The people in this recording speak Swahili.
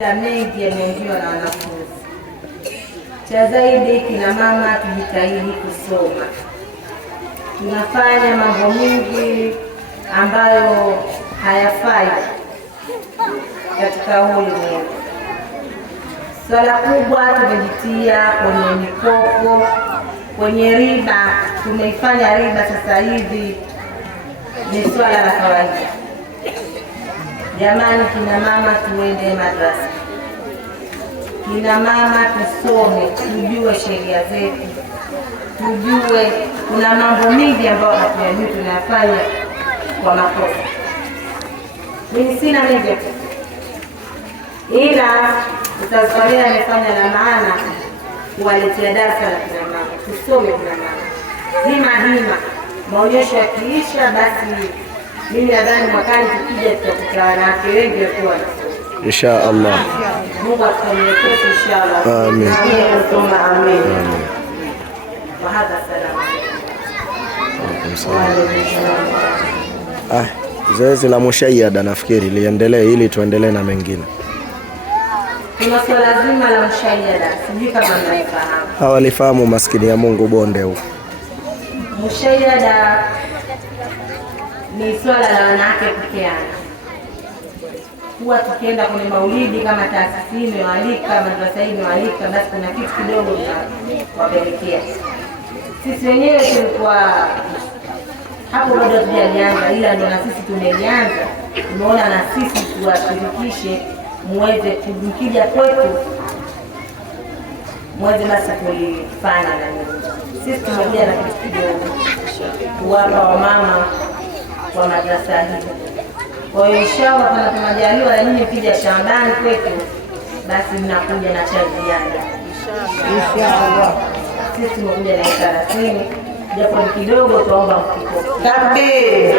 Mengi yameingiwa na wanafunzi. Cha zaidi, kina mama tujitahidi kusoma. Tunafanya mambo mengi ambayo hayafai katika ulimwengu. Swala kubwa tumejitia kwenye mikopo, kwenye riba. Tumeifanya riba sasa hivi ni swala la kawaida. Jamani, kina mama tuende madrasa. Kina mama tusome, tujue sheria zetu, tujue kuna mambo mengi ambayo hatuyajui tunafanya kwa makosa. Mimi sina mengi, ila Ustaz amefanya la maana kuwaletea darasa la kina mama. Tusome kina mama hima maonyesho yakiisha, basi mimi nadhani mwakani tukija tutakutana na watu wengi kwa insha Allah. Mungu atusaidie insha Allah. Amin. Amin. Wa hadha salam. Zoezi la mushayyada nafikiri liendelee ili tuendelee na mengine. Kuna swala zima la mushayyada, sijui kama mnafahamu. Hawalifahamu maskini ya Mungu bonde huko. Mushayyada ni swala la wanawake kukeana. Huwa tukienda kwenye maulidi kama taasisi imewalika, madrasa hii imewalika, basi kuna kitu kidogo tunawapelekea. Sisi wenyewe tulikuwa hapo bado hatujaanza, ila ndio na sisi tumelianza. Tumeona na sisi tuwashirikishe, muweze kujikija kwetu, muweze basi kulifanya na nini. Sisi tumekuja na kitu kidogo kuwapa wamama kwa madrasa hii. Kwa hiyo inshallah kama tunajaliwa na nyinyi kija shambani kwetu, basi mnakuja na chai ziada. Inshallah. Sisi tumekuja na 30, japo kidogo tuomba mkiko. Takbir.